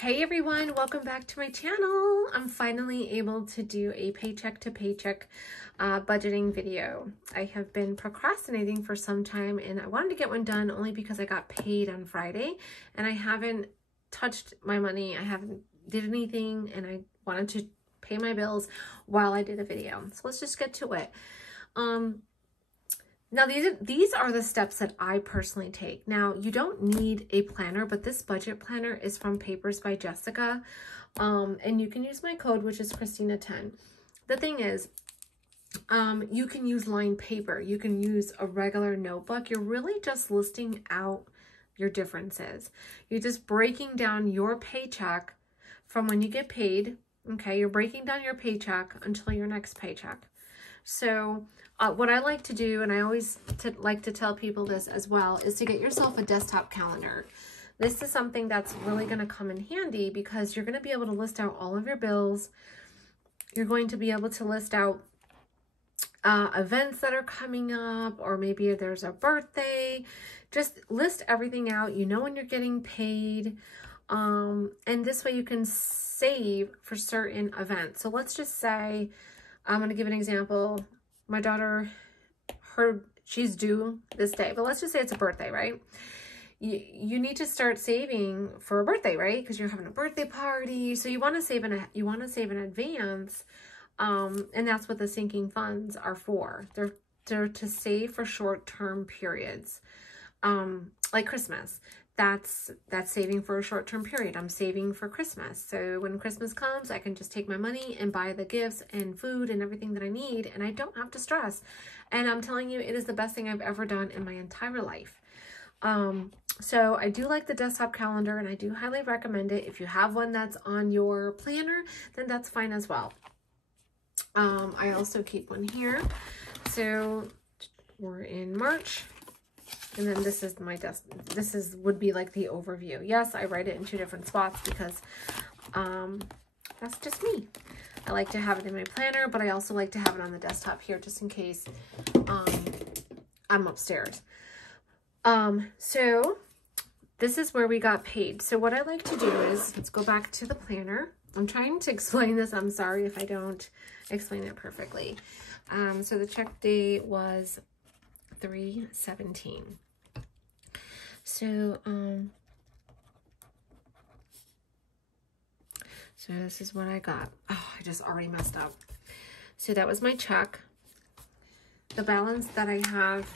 Hey everyone, welcome back to my channel. I'm finally able to do a paycheck to paycheck budgeting video. I have been procrastinating for some time and I wanted to get one done only because I got paid on Friday and I haven't touched my money. I haven't did anything and I wanted to pay my bills while I did a video. So let's just get to it. Now, these are the steps that I personally take. Now, you don't need a planner, but this budget planner is from Papers by Jessica. And you can use my code, which is Christina10. The thing is, you can use lined paper. You can use a regular notebook. You're really just listing out your differences. You're just breaking down your paycheck from when you get paid. Okay, you're breaking down your paycheck until your next paycheck. So what I like to do, and I always like to tell people this as well, is to get yourself a desktop calendar. This is something that's really going to come in handy because you're going to be able to list out all of your bills. You're going to be able to list out events that are coming up, or maybe there's a birthday. Just list everything out. You know when you're getting paid. And this way you can save for certain events. So let's just say, I'm going to give an example. My daughter, she's due this day, but let's just say it's a birthday, right? You need to start saving for a birthday, right? Because you're having a birthday party. So you want to save in advance. And that's what the sinking funds are for. They're to save for short-term periods. Like Christmas. That's saving for a short-term period. I'm saving for Christmas. So when Christmas comes, I can just take my money and buy the gifts and food and everything that I need, and I don't have to stress. And I'm telling you, it is the best thing I've ever done in my entire life. So I do like the desktop calendar, and I do highly recommend it. If you have one that's on your planner, then that's fine as well. I also keep one here. So we're in March. And then this is my desk. Would be like the overview. Yes, I write it in 2 different spots because that's just me. I like to have it in my planner, but I also like to have it on the desktop here just in case I'm upstairs. So this is where we got paid. So what I like to do is, let's go back to the planner. I'm trying to explain this. I'm sorry if I don't explain it perfectly. So the check date was 3/17. So this is what I got. Oh, I just already messed up. So that was my check. The balance that I have,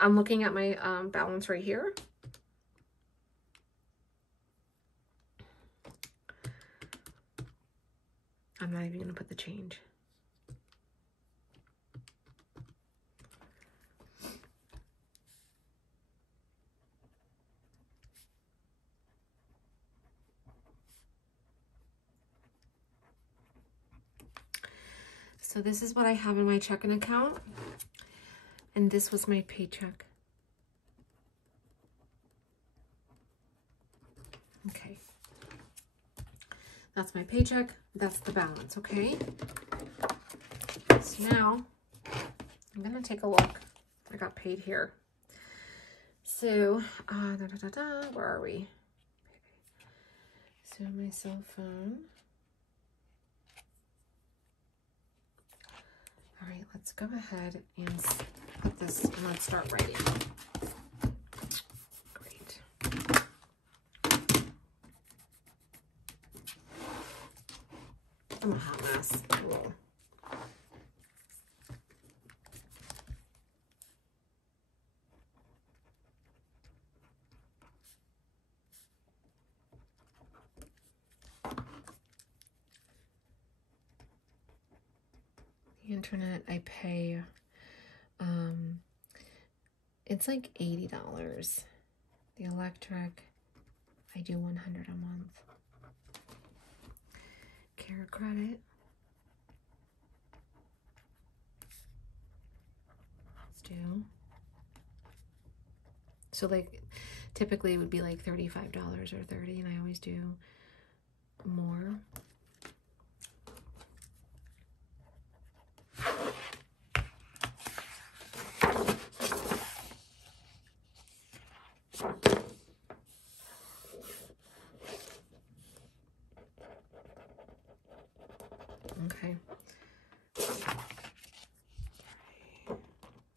I'm looking at my balance right here. I'm not even going to put the change. So this is what I have in my checking account. And this was my paycheck. Okay. That's my paycheck. That's the balance, okay? So now I'm going to take a look. I got paid here. So, where are we? So my cell phone. All right, let's go ahead and put this, and let's start writing. Great. I'm a hot mess. Whoa. The internet, I pay, it's like $80. The electric, I do $100 a month. Care credit, let's do. So like, typically it would be like $35 or $30, and I always do more. Okay.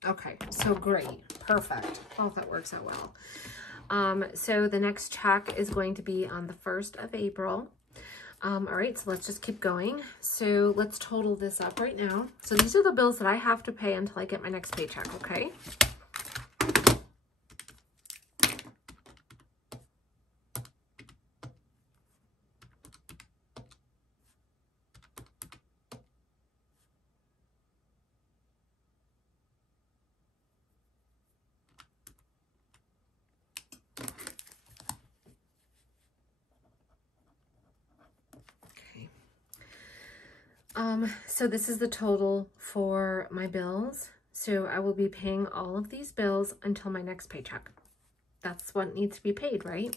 Okay, so great. Perfect. Oh, that works out well. So the next check is going to be on the 1st of April. All right, so let's just keep going. So let's total this up right now. So these are the bills that I have to pay until I get my next paycheck, okay? So this is the total for my bills. So I will be paying all of these bills until my next paycheck. That's what needs to be paid, right?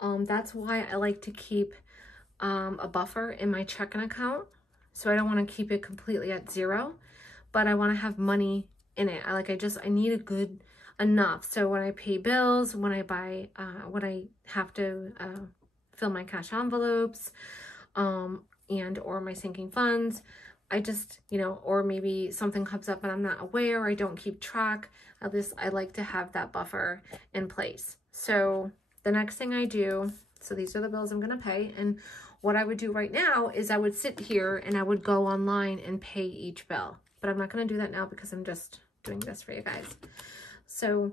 That's why I like to keep a buffer in my checking account. So I don't want to keep it completely at zero, but I want to have money in it. I need a good enough. So when I pay bills, when I buy, when I have to fill my cash envelopes, and or my sinking funds, I just, or maybe something comes up and I'm not aware, I don't keep track. I like to have that buffer in place. So the next thing I do, so these are the bills I'm going to pay. And what I would do right now is I would sit here and I would go online and pay each bill. But I'm not going to do that now because I'm just doing this for you guys. So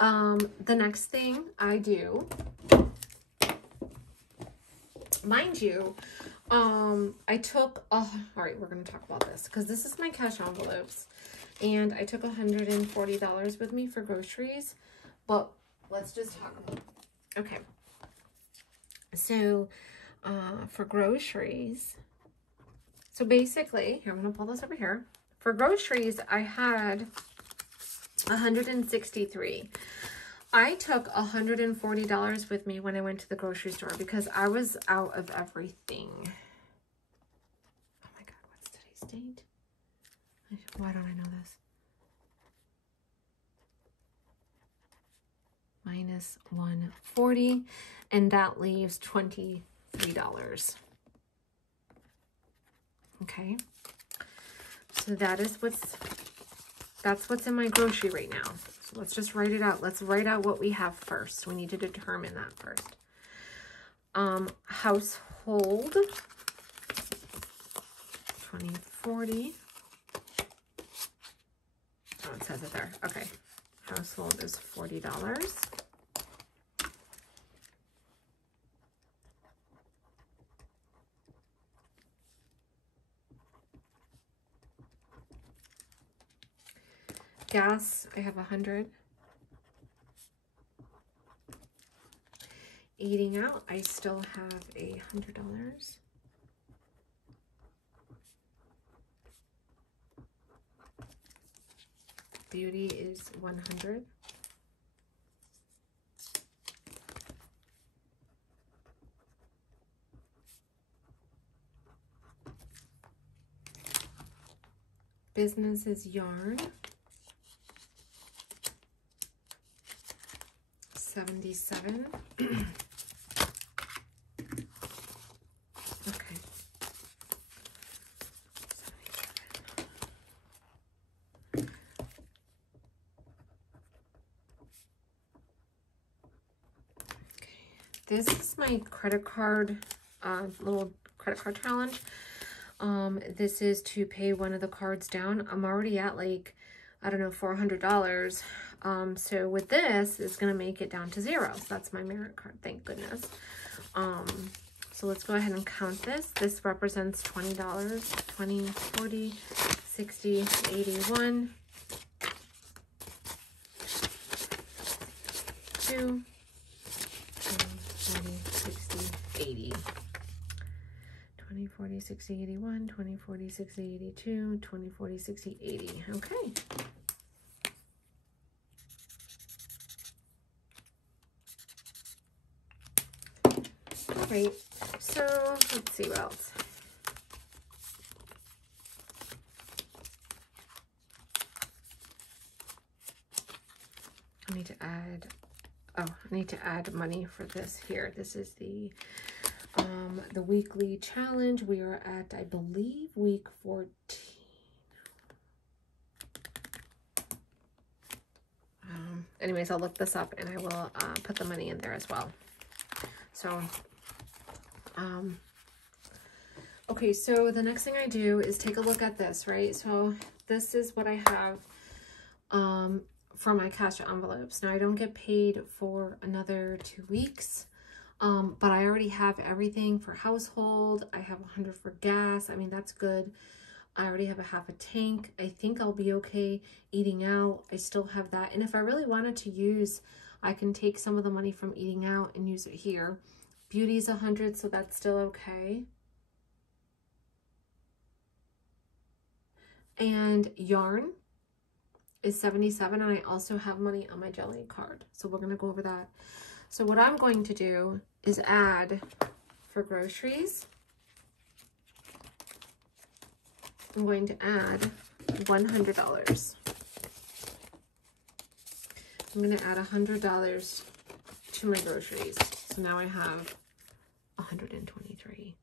the next thing I do, mind you, I took, all right, we're going to talk about this because this is my cash envelopes and I took $140 with me for groceries, but let's just talk about it. Okay. So, for groceries, so basically, here, I'm going to pull this over here. For groceries, I had 163. I took $140 with me when I went to the grocery store because I was out of everything. Oh my God, what's today's date? Why don't I know this? Minus 140, and that leaves $23. Okay. So that's what's in my grocery right now. So let's just write it out. Let's write out what we have first. We need to determine that first. Household, 2040. Oh, it says it there. Okay. Household is $40. Gas, I have 100. Eating out, I still have $100. Beauty is 100. Business is yarn. 77. Okay. 77. This is my credit card, little credit card challenge. This is to pay one of the cards down. I'm already at like, I don't know, $400. So with this, it's going to make it down to 0. So that's my merit card. Thank goodness. So let's go ahead and count this. This represents $20, 20, 40, 60, 81, 2, 40, 60, 80. 20, 40, 60, 81, 20, 40, 60, 82, 20, 40, 60, 80. Okay. All right. So let's see what else. I need to add, I need to add money for this here. This is the The weekly challenge, we are at, I believe, week 14. Anyways, I'll look this up and I will put the money in there as well. So, okay, so the next thing I do is take a look at this, right? So this is what I have for my cash envelopes. Now I don't get paid for another 2 weeks, but I already have everything for household. I have 100 for gas. I mean, that's good. I already have a half a tank. I think I'll be okay eating out. I still have that. And if I really wanted to use, I can take some of the money from eating out and use it here. Beauty's 100, so that's still okay. And yarn is 77, and I also have money on my jelly card. So we're going to go over that. So what I'm going to do is add for groceries. I'm going to add $100. I'm going to add $100 to my groceries. So now I have 123.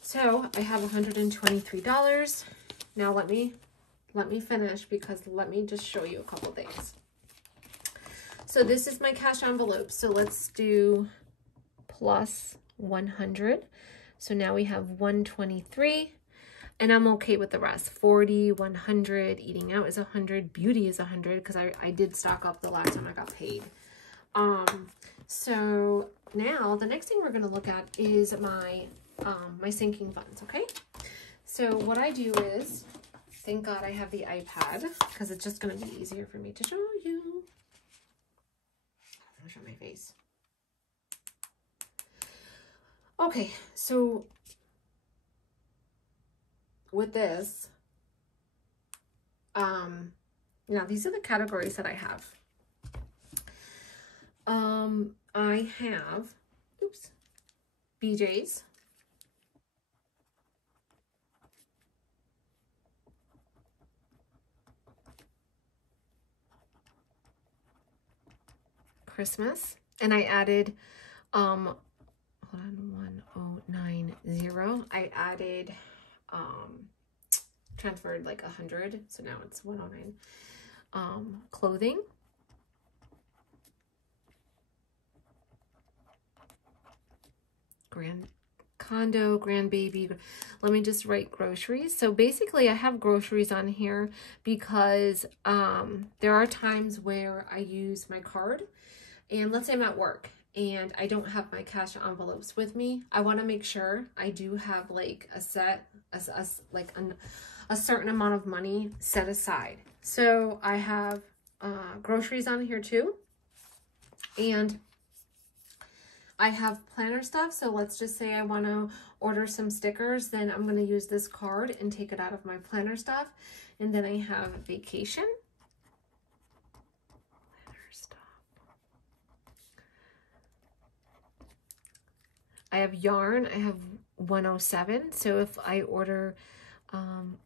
So I have $123. Now let me finish, because let me just show you a couple things. So this is my cash envelope. So let's do plus 100. So now we have 123, and I'm okay with the rest. 40, 100, eating out is 100, beauty is 100, because I did stock up the last time I got paid. So now the next thing we're going to look at is my my sinking funds. Okay, so what I do is, thank God I have the iPad, because it's just going to be easier for me to show you. I'm going to show my face. Okay, so with this, now these are the categories that I have. I have, oops, BJ's, Christmas, and I added, hold on, 1090. I added, transferred like 100, so now it's 109. Clothing, grandbaby. Let me just write groceries. So basically I have groceries on here because there are times where I use my card, and let's say I'm at work and I don't have my cash envelopes with me. I want to make sure I do have like a certain amount of money set aside. So I have groceries on here too, and I have planner stuff. So let's just say I want to order some stickers, then I'm going to use this card and take it out of my planner stuff. And then I have vacation, planner stuff. I have yarn. I have 107. So if I order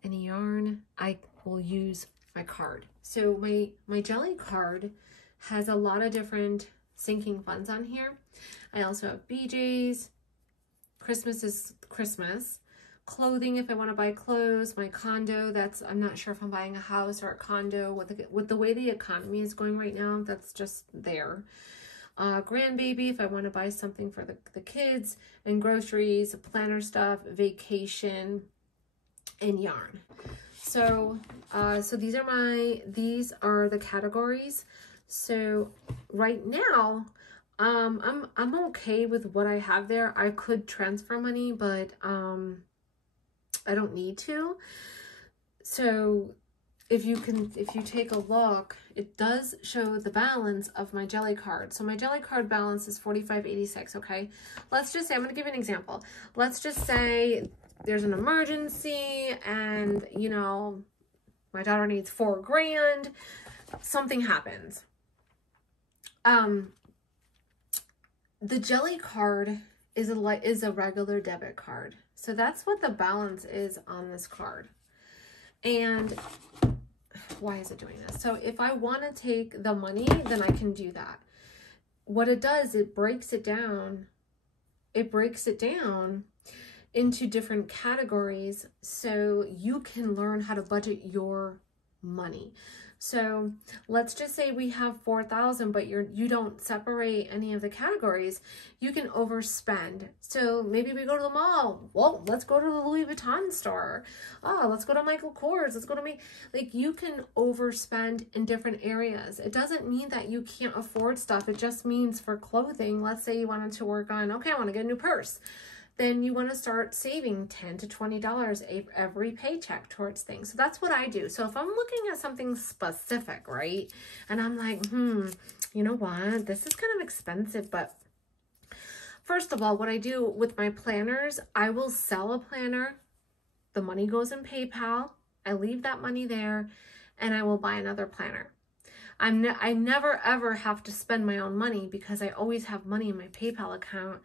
any yarn, I will use my card. So my jelly card has a lot of different sinking funds on here. I also have BJ's. Christmas is Christmas. Clothing, if I want to buy clothes. My condo, that's, I'm not sure if I'm buying a house or a condo. With the way the economy is going right now, that's just there. Grandbaby, if I want to buy something for the kids. And groceries, planner stuff, vacation, and yarn. So so these are the categories. So right now, I'm okay with what I have there. I could transfer money, but I don't need to. So if you take a look, it does show the balance of my jelly card. So my jelly card balance is $45.86. Okay, let's just say, I'm going to give you an example. Let's just say there's an emergency, and you know, my daughter needs $4 grand. Something happens. The jelly card is a regular debit card. So that's what the balance is on this card. And why is it doing this? So if I want to take the money, then I can do that. What it does, it breaks it down. It breaks it down into different categories so you can learn how to budget your money. So let's just say we have 4,000, but you don't separate any of the categories. You can overspend. So maybe we go to the mall. Well, let's go to the Louis Vuitton store. Oh, let's go to Michael Kors. Let's go to me. Like, you can overspend in different areas. It doesn't mean that you can't afford stuff. It just means for clothing, let's say you wanted to work on, okay, I want to get a new purse. Then you want to start saving $10 to $20 every paycheck towards things. So that's what I do. So if I'm looking at something specific, right? And I'm like, you know what? This is kind of expensive. But first of all, what I do with my planners, I will sell a planner. The money goes in PayPal. I leave that money there and I will buy another planner. I never ever have to spend my own money because I always have money in my PayPal account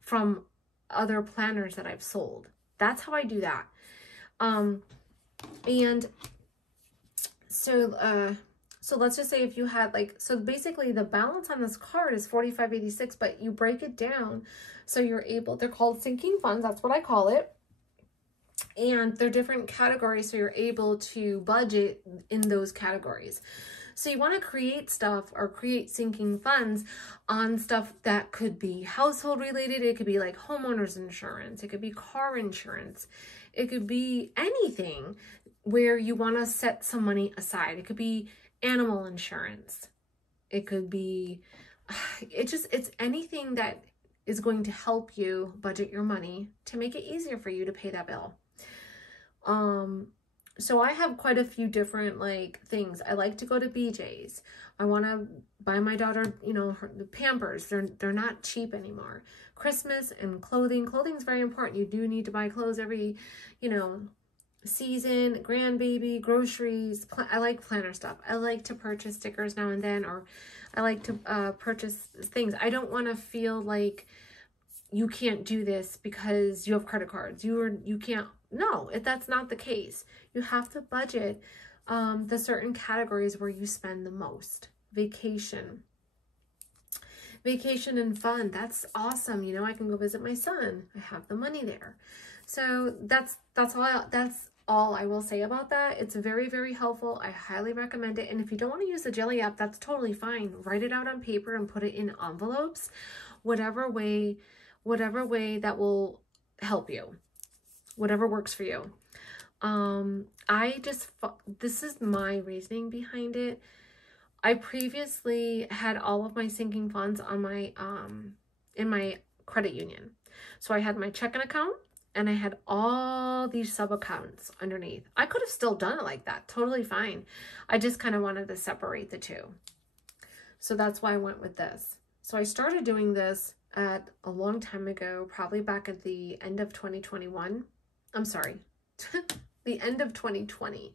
from other planners that I've sold. That's how I do that. And so let's just say if you had so basically the balance on this card is $45.86, but you break it down so you're able, they're called sinking funds, that's what I call it. And they're different categories, so you're able to budget in those categories. So you want to create stuff or create sinking funds on stuff that could be household related. It could be like homeowners insurance. It could be car insurance. It could be anything where you want to set some money aside. It could be animal insurance. It could be, it's anything that is going to help you budget your money to make it easier for you to pay that bill. So I have quite a few different things. I like to go to BJ's. I want to buy my daughter, the Pampers. They're not cheap anymore. Christmas and clothing. Clothing's very important. You do need to buy clothes every, season. Grandbaby, groceries. I like planner stuff. I like to purchase stickers now and then, or I like to purchase things. I don't want to feel like you can't do this because you have credit cards. You can't. No, that's not the case. You have to budget the certain categories where you spend the most. Vacation and fun. That's awesome. I can go visit my son. I have the money there. So that's all I will say about that. It's very, very helpful. I highly recommend it. And if you don't want to use the Jelly app, that's totally fine. Write it out on paper and put it in envelopes, whatever way that will help you. Whatever works for you. This is my reasoning behind it. I previously had all of my sinking funds on my, in my credit union. So I had my checking account and I had all these sub accounts underneath. I could have still done it like that. Totally fine. I just kind of wanted to separate the two. So that's why I went with this. So I started doing this at a long time ago, probably back at the end of 2021. I'm sorry, the end of 2020.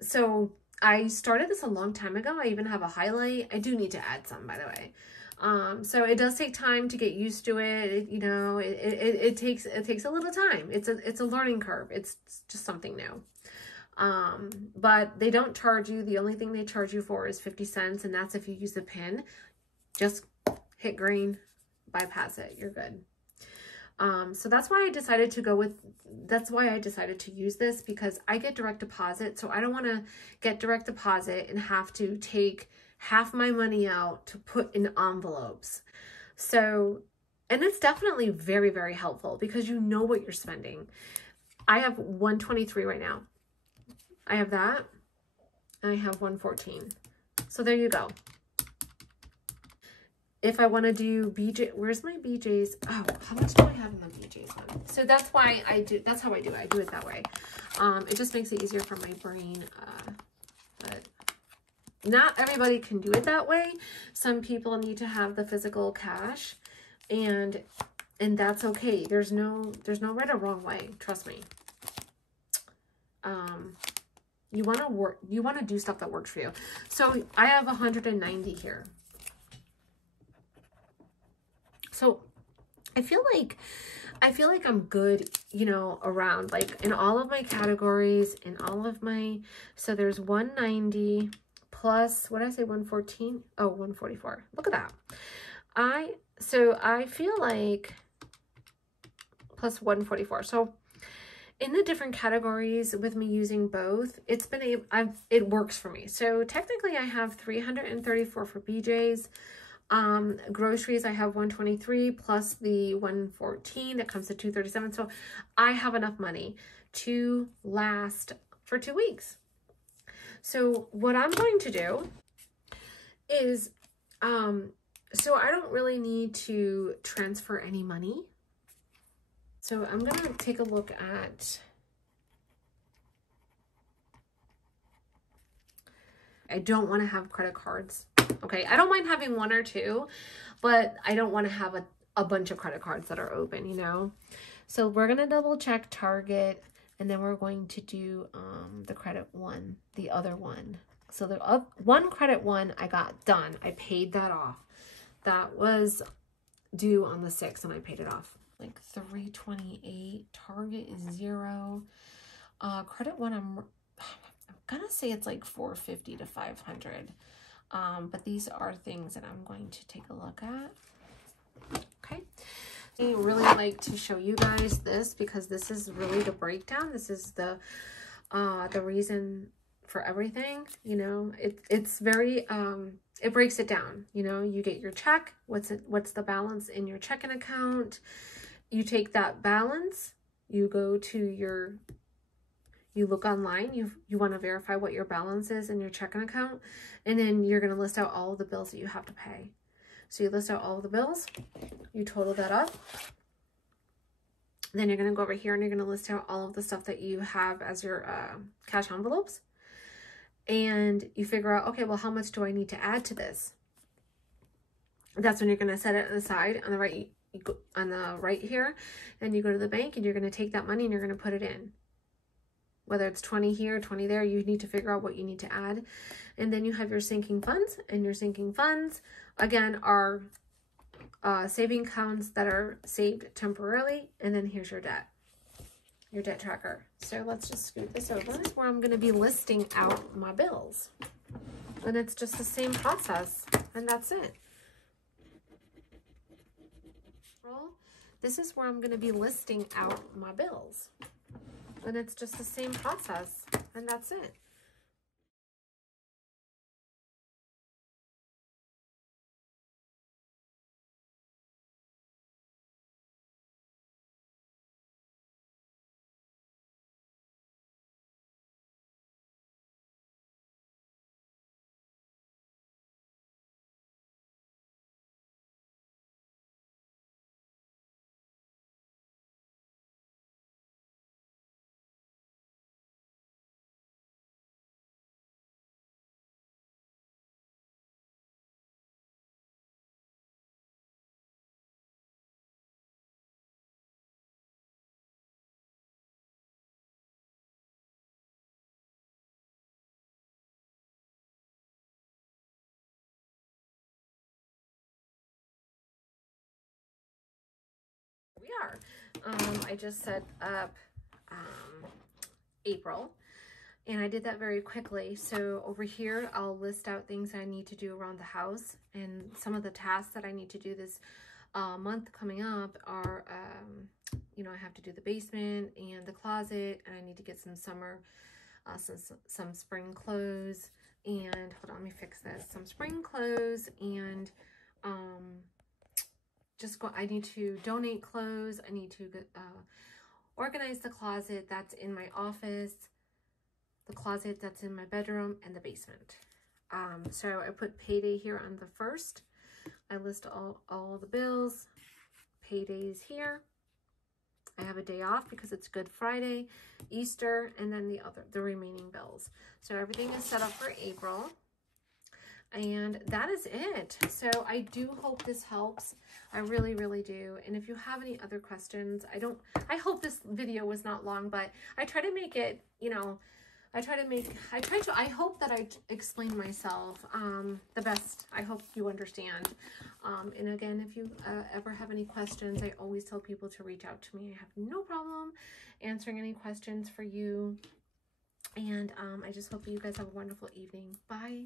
So I started this a long time ago. I even have a highlight. I do need to add some, by the way. So it does take time to get used to it. It takes a little time. It's a learning curve. It's just something new. But they don't charge you. The only thing they charge you for is 50 cents. And that's if you use the PIN. Just hit green, bypass it. You're good. So that's why I decided to use this, because I get direct deposit. So I don't want to get direct deposit and have to take half my money out to put in envelopes. So, and it's definitely very, very helpful because you know what you're spending. I have 123 right now. I have that. And I have 114. So there you go. If I want to do BJ, where's my BJ's? Oh, how much do I have in the BJ's one? So that's why that's how I do it. I do it that way. It just makes it easier for my brain. But not everybody can do it that way. Some people need to have the physical cash, and that's okay. There's no right or wrong way. Trust me. You want to do stuff that works for you. So I have 190 here. So I feel like I'm good, you know, around like in all of my categories, in all of my, so there's 190 plus, what did I say, 114? Oh, 144. Look at that. So I feel like plus 144. So in the different categories with me using both, it works for me. So technically I have 334 for BJ's. Groceries, I have 123 plus the 114 that comes to 237. So I have enough money to last for 2 weeks. So what I'm going to do is, so I don't really need to transfer any money. So I'm going to take a look at, I don't want to have credit cards. Okay. I don't mind having 1 or 2, but I don't want to have a bunch of credit cards that are open, you know? So we're going to double check Target, and then we're going to do the credit one, the other one. So the one credit one I got done. I paid that off. That was due on the 6th, and I paid it off. Like $328. Target is 0. Credit one, I'm gonna say it's like $450 to $500. But these are things that I'm going to take a look at. Okay. I really like to show you guys this because this is really the breakdown. This is the reason for everything. You know, it's very it breaks it down. You know, you get your check. What's the balance in your checking account? You take that balance. You go to you look online. You want to verify what your balance is in your checking account, and then you're going to list out all of the bills that you have to pay. So you list out all of the bills. You total that up. Then you're going to go over here and you're going to list out all of the stuff that you have as your cash envelopes. And you figure out, okay, well, how much do I need to add to this? That's when you're going to set it aside on the right, here. And you go to the bank and you're going to take that money and you're going to put it in. Whether it's 20 here, 20 there, you need to figure out what you need to add. And then you have your sinking funds, and your sinking funds, again, are saving accounts that are saved temporarily. And then here's your debt tracker. So let's just scoot this over. This is where I'm going to be listing out my bills. And it's just the same process, and that's it. This is where I'm going to be listing out my bills. And it's just the same process, and that's it. We are. I just set up April, and I did that very quickly. So over here, I'll list out things I need to do around the house, and some of the tasks that I need to do this month coming up are, you know, I have to do the basement and the closet, and I need to get some summer, some spring clothes, and hold on, let me fix this. Some spring clothes, and I need to donate clothes. I need to organize the closet that's in my office, the closet that's in my bedroom, and the basement. So I put payday here on the 1st. I list all the bills. Payday's here. I have a day off because it's Good Friday, Easter, and then the remaining bills. So everything is set up for April. And that is it. So I do hope this helps. I really, really do. And if you have any other questions, I hope this video was not long, but I try to make it, you know, I hope that I explain myself the best. I hope you understand. And again, if you ever have any questions, I always tell people to reach out to me. I have no problem answering any questions for you. And I just hope that you guys have a wonderful evening. Bye.